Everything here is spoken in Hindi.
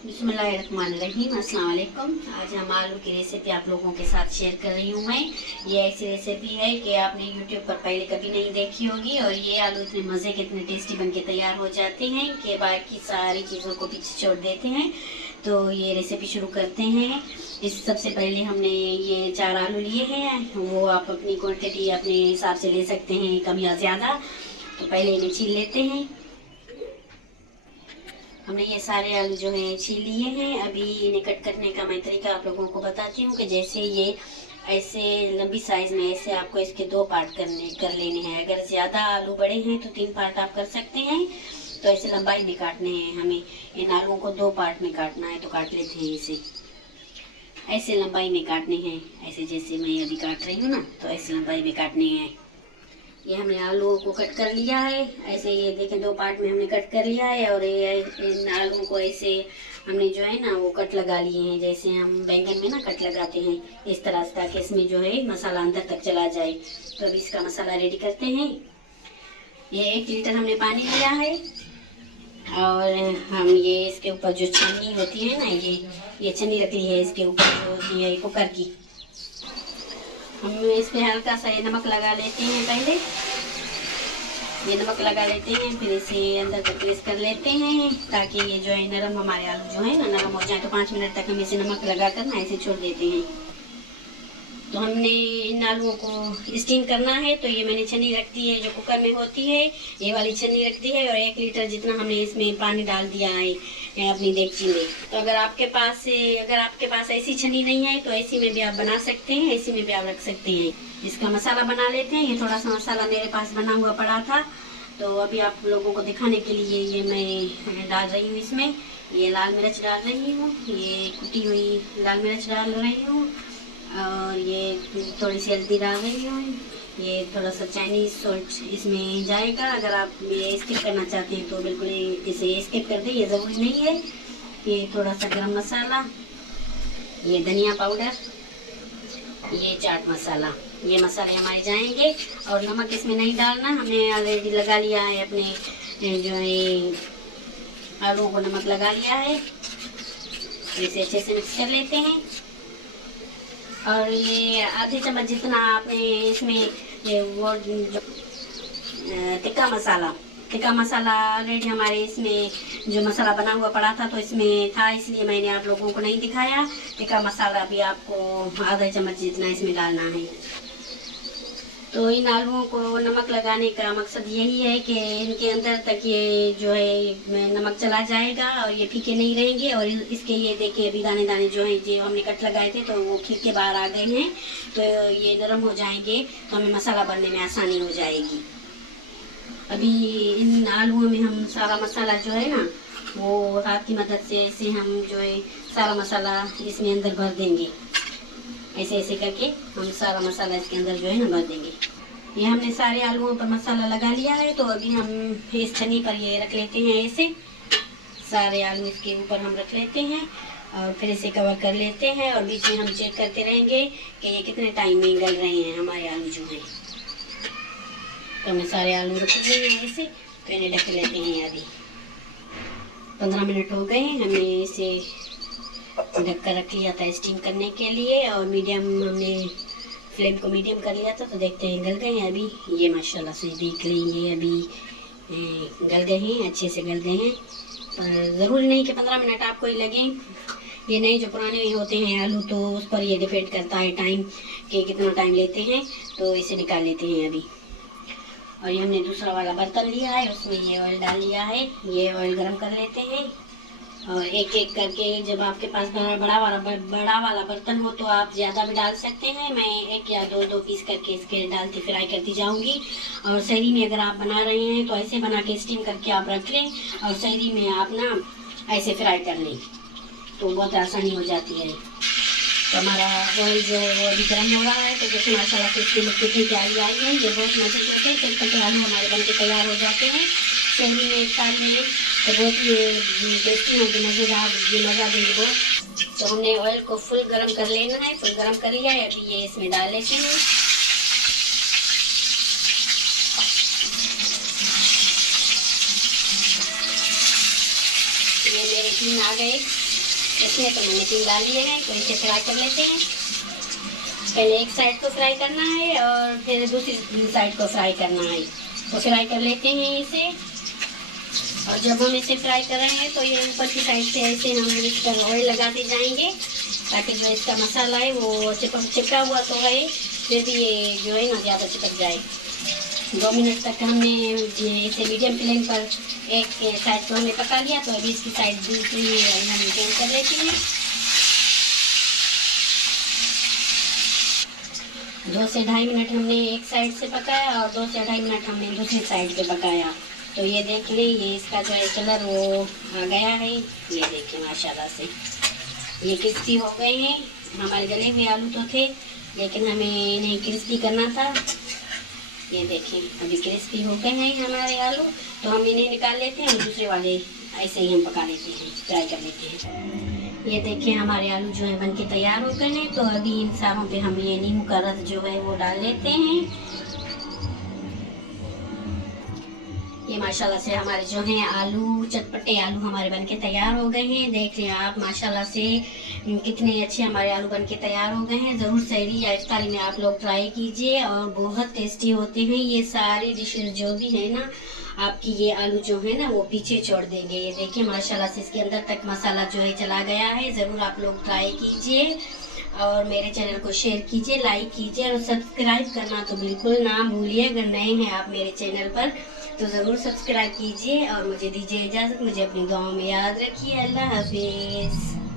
बिस्मिल्लाहिर्रहमानिर्रहीम। अस्सलाम वालेकुम। आज हम आलू की रेसिपी आप लोगों के साथ शेयर कर रही हूँ मैं। ये ऐसी रेसिपी है कि आपने यूट्यूब पर पहले कभी नहीं देखी होगी, और ये आलू इतने मज़े के, इतने टेस्टी बन के तैयार हो जाते हैं कि बाकी सारी चीज़ों को पीछे छोड़ देते हैं। तो ये रेसिपी शुरू करते हैं। इस सबसे पहले हमने ये 4 आलू लिए हैं। वो आप अपनी क्वांटिटी अपने हिसाब से ले सकते हैं, कम या ज़्यादा। तो पहले इन्हें छील लेते हैं। हमने ये सारे आलू जो है छील लिए हैं। अभी इन्हें कट करने का मैं तरीका आप लोगों को बताती हूँ कि जैसे ये ऐसे लंबी साइज में ऐसे आपको इसके 2 पार्ट कर लेने हैं। अगर ज़्यादा आलू बड़े हैं तो 3 पार्ट आप कर सकते हैं। तो ऐसे लंबाई में काटने हैं हमें। इन आलूओं को 2 पार्ट में काटना है, तो काट लेते हैं इसे। ऐसे लंबाई में काटने हैं, ऐसे जैसे मैं अभी काट रही हूँ ना, तो ऐसे लंबाई में काटने हैं। ये हमने आलूओं को कट कर लिया है। ऐसे ये देखें 2 पार्ट में हमने कट कर लिया है। और ये इन आलूओं को ऐसे हमने जो है ना वो कट लगा लिए हैं, जैसे हम बैंगन में ना कट लगाते हैं, इस तरह से, ताकि इसमें जो है मसाला अंदर तक चला जाए। तो अभी इसका मसाला रेडी करते हैं। ये 1 लीटर हमने पानी लिया है, और हम ये इसके ऊपर जो छन्नी होती है ना, ये छन्नी रख ली है इसके ऊपर जो होती है कुकर की। हम इस पे हल्का सा ये नमक लगा लेते हैं। पहले ये नमक लगा लेते हैं, फिर इसे अंदर तक प्रेस कर लेते हैं, ताकि ये जो है नरम, हमारे आलू जो है ना नरम हो जाए। तो 5 मिनट तक हम इसे नमक लगा कर ना ऐसे छोड़ देते हैं। तो हमने इन आलूओं को स्टीम करना है। तो ये मैंने छन्नी रख दी है जो कुकर में होती है, ये वाली छन्नी रख दी है, और 1 लीटर जितना हमने इसमें पानी डाल दिया है अपनी देगची में। तो अगर आपके पास ऐसी छन्नी नहीं है तो ऐसी में भी आप बना सकते हैं, ऐसी में भी आप रख सकते हैं। इसका मसाला बना लेते हैं। ये थोड़ा सा मसाला मेरे पास बना हुआ पड़ा था, तो अभी आप लोगों को दिखाने के लिए ये मैं डाल रही हूँ इसमें। ये लाल मिर्च डाल रही हूँ, ये कुटी हुई लाल मिर्च डाल रही हूँ, और ये थोड़ी सी हल्दी डाल रही हूँ। ये थोड़ा सा चाइनीज़ सॉल्ट इसमें जाएगा। अगर आप ये स्किप करना चाहते हैं तो बिल्कुल इसे स्किप कर दें, ये ज़रूरी नहीं है। ये थोड़ा सा गरम मसाला, ये धनिया पाउडर, ये चाट मसाला, ये मसाले हमारे जाएंगे। और नमक इसमें नहीं डालना, हमने ऑलरेडी लगा लिया है अपने जो है आलूओं को नमक लगा लिया है। इसे अच्छे से मिक्स कर लेते हैं। और ये आधे चम्मच जितना आपने इसमें ये वो जो टिक्का मसाला ऑलरेडी हमारे इसमें जो मसाला बना हुआ पड़ा था, तो इसमें था, इसलिए मैंने आप लोगों को नहीं दिखाया। टिक्का मसाला भी आपको आधा चम्मच जितना इसमें डालना है। तो इन आलूओं को नमक लगाने का मकसद यही है कि इनके अंदर तक ये जो है नमक चला जाएगा और ये फीके नहीं रहेंगे। और इसके ये देखिए अभी दाने दाने जो हैं, जो हमने कट लगाए थे, तो वो खिल के बाहर आ गए हैं। तो ये नरम हो जाएंगे, तो हमें मसाला बनने में आसानी हो जाएगी। अभी इन आलूओं में हम सारा मसाला जो है ना, वो हाथ की मदद से ऐसे हम जो है सारा मसाला इसमें अंदर भर देंगे। ऐसे ऐसे करके हम सारा मसाला इसके अंदर जो है ना भर देंगे। ये हमने सारे आलूओं पर मसाला लगा लिया है। तो अभी हम इस छन्नी पर ये रख लेते हैं, ऐसे सारे आलू इसके ऊपर हम रख लेते हैं, और फिर इसे कवर कर लेते हैं। और बीच में हम चेक करते रहेंगे कि ये कितने टाइम में गल रहे हैं हमारे आलू जो हैं। तो हमने सारे आलू रख लिए हैं ऐसे, तो इन्हें ढक लेते हैं। अभी 15 मिनट हो गए, हमने इसे ढक कर रख लिया था स्टीम करने के लिए, और हमने फ्लेम को मीडियम कर लिया था। तो देखते हैं गल गए हैं अभी। ये माशाल्लाह से देख लेंगे अभी गल गए हैं, अच्छे से गल गए हैं। पर ज़रूरी नहीं कि 15 मिनट आपको ही लगें। ये नए जो पुराने होते हैं आलू, तो उस पर ये डिपेंड करता है टाइम कि कितना टाइम लेते हैं। तो इसे निकाल लेते हैं अभी। और ये हमने दूसरा वाला बर्तन लिया है, उसमें ये ऑयल डाल लिया है। ये ऑयल गर्म कर लेते हैं, और एक एक करके, जब आपके पास बड़ा वाला बर्तन हो तो आप ज़्यादा भी डाल सकते हैं। मैं 1 या 2 पीस करके इसके डालती फ्राई करती जाऊंगी। और सैरी में अगर आप बना रहे हैं तो ऐसे बना के स्टीम करके आप रख लें, और सैरी में आप ना ऐसे फ्राई कर लें, तो बहुत आसानी हो जाती है। तो हमारा ऑयल जो है वो अभी गर्म हो रहा है। तो जैसे माशाल्लाह से इसकी मिट्टी की तैयारी आई है। ये बहुत मजे के होते हैं, चटपटे आलू हमारे बन के तैयार हो जाते हैं सैरी में एक साथ में। तो बहुत ही टेस्टी होंगे, मज़ेदार, ये मज़ा देंगे बहुत। तो हमने ऑयल को फुल गरम कर लेना है, फुल गरम कर लिया है। अभी ये इसमें डाल लेते हैं। ये मेरे 3 आ गए। इसमें तो मैंने 3 डाल दिए हैं, तो इसे फ्राई कर लेते हैं। पहले एक साइड को फ्राई करना है और फिर दूसरी साइड को फ्राई करना है, तो फ्राई कर लेते हैं इसे। और जब हम इसे फ्राई कर रहे हैं तो ये ऊपर की साइड से ऐसे हम इस पर ऑयल लगाते जाएंगे, ताकि जो इसका मसाला है वो चिपका हुआ तो है, फिर भी ये जो है ना ज़्यादा चिपक जाए। 2 मिनट तक हमने इसे मीडियम फ्लेम पर एक साइड को हमने पका लिया, तो अभी इसकी साइड दूसरी हम चेंज कर लेते हैं। 2 से 2.5 मिनट हमने एक साइड से पकाया और 2 से 2.5 मिनट हमने दूसरी साइड पे पकाया। तो ये देख लें, ये इसका जो है कलर वो आ गया है। ये देखिए माशाल्लाह से ये क्रिस्पी हो गए हैं। हमारे गले हुए आलू तो थे, लेकिन हमें इन्हें क्रिस्पी करना था। ये देखें अभी क्रिस्पी हो गए हैं हमारे आलू, तो हम इन्हें निकाल लेते हैं। दूसरे वाले ऐसे ही हम पका लेते हैं, फ्राई कर लेते हैं। ये देखिए हमारे आलू जो है बनके तैयार हो गए हैं। तो अभी इन सारों पे हम ये नींबू का रस जो है वो डाल लेते हैं। ये माशाल्लाह से हमारे जो हैं आलू, चटपटे आलू हमारे बनके तैयार हो गए हैं। देख लें आप माशाल्लाह से कितने अच्छे हमारे आलू बनके तैयार हो गए हैं। ज़रूर सहरी या इफ्तारी में आप लोग ट्राई कीजिए और बहुत टेस्टी होते हैं। ये सारी डिशेज जो भी है ना आपकी, ये आलू जो है ना वो पीछे छोड़ देंगे। ये देखिए माशाल्लाह से इसके अंदर तक मसाला जो है चला गया है। ज़रूर आप लोग ट्राई कीजिए और मेरे चैनल को शेयर कीजिए, लाइक कीजिए और सब्सक्राइब करना तो बिल्कुल ना भूलिए। अगर नए हैं आप मेरे चैनल पर तो ज़रूर सब्सक्राइब कीजिए और मुझे दीजिए इजाज़त। मुझे अपनी दुआओं में याद रखिए। अल्लाह हाफिज़।